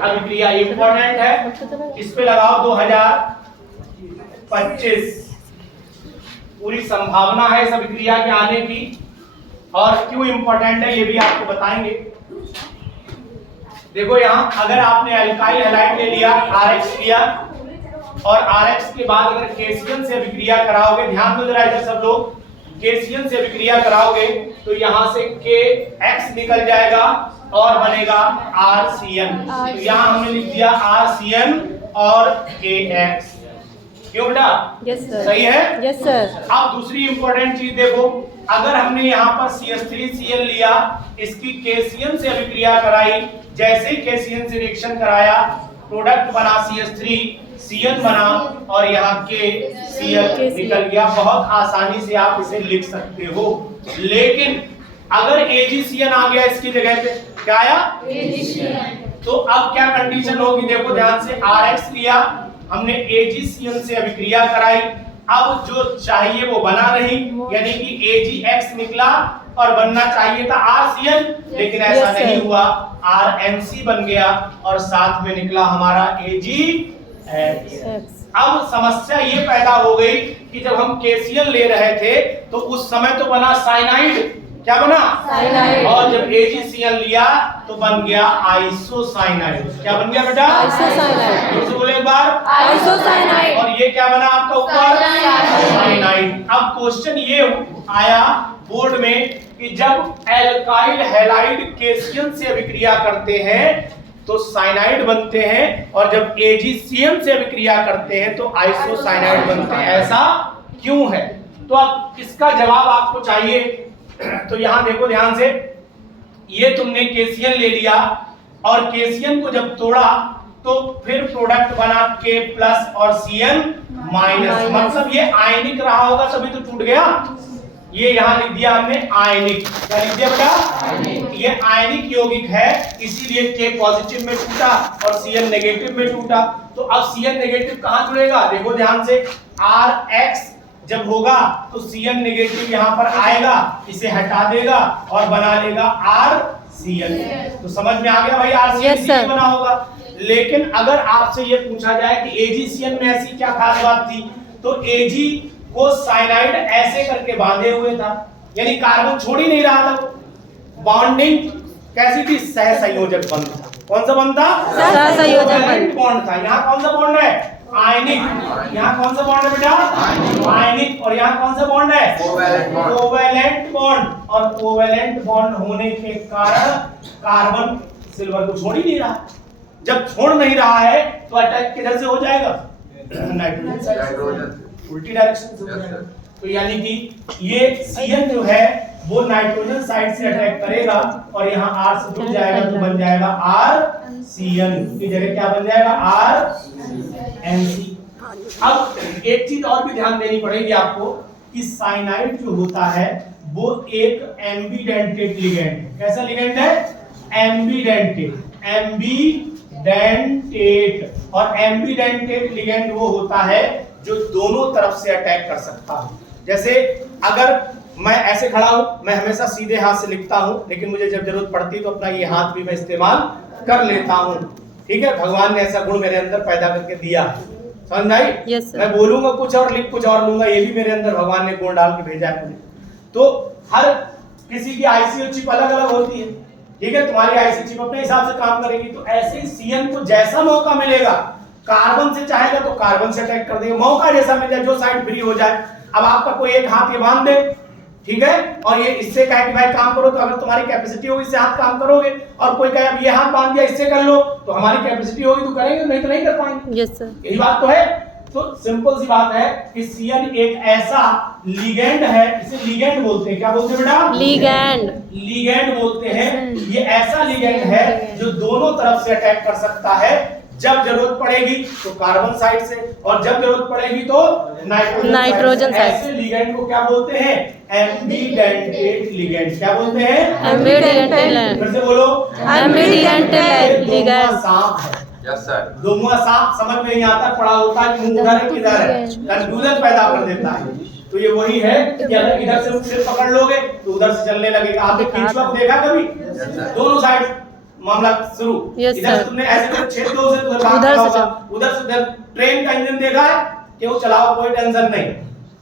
अभिक्रिया इंपॉर्टेंट है, इस पे लगाओ 2025 पूरी संभावना है इस अभिक्रिया के आने की। और क्यों इंपॉर्टेंट है ये भी आपको बताएंगे। देखो यहाँ अगर आपने अल्काइल हैलाइड ले लिया RX लिया और RX के बाद अगर केसीएन से अभिक्रिया कराओगे, ध्यान दो जरा इधर सब लोग, केसीएन से अभिक्रिया कराओगे तो यहाँ से KX निकल जाएगा और बनेगा RCN। तो यहाँ हमने लिख दिया RCN और KX। क्यों बेटा? Yes sir. सही है? Yes sir. अब दूसरी इंपॉर्टेंट चीज देखो, अगर हमने यहाँ पर CH3Cl लिया, इसकी KCN से अभिक्रिया कराई, जैसे KCN से रिएक्शन कराया प्रोडक्ट बना CH3Cl बना और यहाँ KCl निकल गया। बहुत आसानी से आप इसे लिख सकते हो। लेकिन अगर AgCN आ गया इसकी जगह पे, क्या आया? AgCN। तो अब क्या कंडीशन होगी? देखो ध्यान से, RX लिया हमने, AgCN से अभिक्रिया कराई, अब जो चाहिए वो बना नहीं, यानी कि AgX निकला और बनना चाहिए था RCN, लेकिन ऐसा नहीं हुआ, RNC बन गया और साथ में निकला हमारा AgX। अब समस्या ये पैदा हो गई कि जब हम KCl ले रहे थे तो उस समय तो बना साइनाइड, क्या बना? साइनाइड। और जब AgCl लिया तो बन गया आइसोसाइनाइड। क्या बन गया बेटा? आइसोसाइनाइड। फिर से बोले एक बार, आइसोसाइनाइड। और ये क्या बना आपका ऊपर? साइनाइड। अब क्वेश्चन ये आया बोर्ड में कि जब एल्काइल हैलाइड केसीएन से अभिक्रिया करते हैं तो साइनाइड बनते हैं और जब AgCN से अभिक्रिया करते हैं तो आइसोसाइनाइड बनते हैं। ऐसा क्यों है? तो अब इसका जवाब आपको चाहिए। तो यहां देखो ध्यान से, ये तुमने KCN ले लिया और KCN को जब तोड़ा तो फिर प्रोडक्ट बना K प्लस और CN माइनस, मतलब ये आयनिक रहा होगा तभी तो टूट गया। ये यहां लिख दिया हमने आयनिक। क्या लिख दिया बेटा? ये आयनिक यौगिक है, इसीलिए K पॉजिटिव में टूटा और CN नेगेटिव में टूटा। तो अब CN नेगेटिव कहां जुड़ेगा? देखो ध्यान से, RX जब होगा तो CN नेगेटिव यहाँ पर आएगा, इसे हटा देगा और बना लेगा RCN। तो समझ में आ गया भाई, RCN इसीलिए बना होगा। लेकिन अगर आपसे ये पूछा जाए कि AgCN में ऐसी क्या खास बात थी, तो Ag को साइनाइड ऐसे करके बांधे हुए था, यानी कार्बन छोड़ ही नहीं रहा था। बॉन्डिंग कैसी थी? सहसंयोजक बंध था। कौन सा बंध था? सहसंयोजक बॉन्ड था। यहाँ कौन सा बॉन्ड है? आयनिक। यहाँ कौन सा बॉन्ड है बेटा? आयनिक। और यहाँ कौन सा बॉन्ड है? Covalent bond. और कोवैलेंट बॉन्ड होने के कारण कार्बन सिल्वर को छोड़ ही नहीं रहा। जब छोड़ नहीं रहा है तो अटैक किधर से हो जाएगा? नाइट्रोजन साइड, उल्टी डायरेक्शन से हो जाएगा। तो यानी कि ये CN जो है वो नाइट्रोजन साइड से अटैक करेगा और यहाँ R से जुड़ जाएगा तो बन जाएगा RCN की जगह क्या बन जाएगा? RNC। अब एक चीज और भी ध्यान देनी पड़ेगी आपको कि साइनाइड जो होता है वो एक एम्बिडेंटेड लिगेंड। कैसा लिगेंड है? एम्बिडेंटेड। और एम्बिडेंटेड लिगेंड वो होता है जो दोनों तरफ से अटैक कर सकता है। जैसे अगर मैं ऐसे खड़ा हूं, मैं हमेशा सीधे हाथ से लिखता हूं, लेकिन मुझे जब जरूरत पड़ती तो अपना ये हाथ भी मैं इस्तेमाल कर लेता हूं। ठीक है, भगवान ने ऐसा गुण मेरे अंदर पैदा करके दिया है। समझ आई? मैं बोलूंगा कुछ और लिख कुछ और लूंगा, ये भी मेरे अंदर भगवान ने गुण डाल के भेजा है मुझे। तो हर किसी की आईसीयू चिप अलग अलग होती है। ठीक है, तुम्हारी आईसी चिप अपने हिसाब से काम करेगी। तो ऐसे ही CN को जैसा मौका मिलेगा, कार्बन से चाहेगा तो कार्बन से अटैक कर देगा, मौका जैसा मिल जाए, जो साइड फ्री हो जाए। अब आपका कोई एक हाथ ये बांध दे, ठीक है, और ये इससे कहे कि भाई काम करो, तो अगर तुम्हारी कैपेसिटी होगी इससे हाथ काम करोगे, और कोई कहे अब ये हाथ बांध दिया इससे कर लो, तो हमारी कैपेसिटी होगी तो करेंगे, नहीं तो नहीं कर पाएंगे। यस सर, यही बात तो है। तो सिंपल सी बात है कि CN एक ऐसा लिगेंड है, इसे लिगेंड बोलते हैं। क्या बोलते हैं बेटा? लिगेंड बोलते हैं। ये ऐसा लिगेंड है जो दोनों तरफ से अटैक कर सकता है, जब जरूरत पड़ेगी तो कार्बन साइड से और जब जरूरत पड़ेगी तो नाइट्रोजन साइड से। ऐसे लिगेंड को क्या बोलते हैं? Ambidentate ligand. क्या बोलते हैं? एम्बिडेंटेड। फिर से बोलो, एम्बिडेंटेड लिगेंड। सांप है। Yes sir. दोमुआ सांप समझ में नहीं आता, पड़ा होता है कि उधर है किधर है, कंफ्यूजन पैदा कर देता है। तो ये वही है कि अगर इधर से पकड़ लोगे तो उधर से चलने लगेगा। आपने पिंचवर्क देखा कभी? दोनों साइड मामला शुरू। Yes, इधर से sir. तुमने ऐसे कर छेद दो से उधर उधर से उधर से उधर ट्रेन का इंजन देखा है कि वो चलाओ, कोई टेंशन नहीं,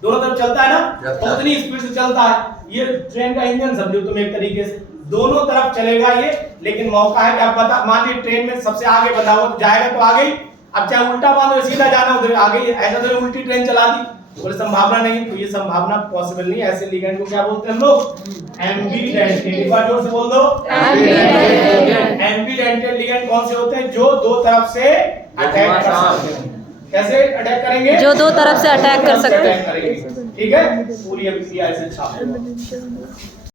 दोनों तरफ चलता है ना, तो उतनी स्पीड से चलता है। ये ट्रेन का इंजन समझो तुम एक तरीके से, दोनों तरफ चलेगा ये, लेकिन मौका है कि आप बता, मान लीजिए ट्रेन में सबसे आगे बंधा हुआ तो जाएगा तो आगे ही, अब चाहे उल्टा बांधो सीधा जाना उधर आगे ही, ऐसा तो उल्टी ट्रेन चला दी, कोई संभावना नहीं। तो ये संभावना पॉसिबल नहीं है। ऐसे लिगेंड को क्या बोलते हैं हम लोग? एम्बीडेंटेड। एक बार जोर से बोल दो, एम्बीडेंटेड। एम्बीडेंटेड लिगेंड कौन से होते हैं? जो दो तरफ से अटैक कर सकते हैं। कैसे अटैक करेंगे? जो दो तरफ से अटैक कर सकते हैं। ठीक है, पूरी अभिक्रिया ऐसे छाप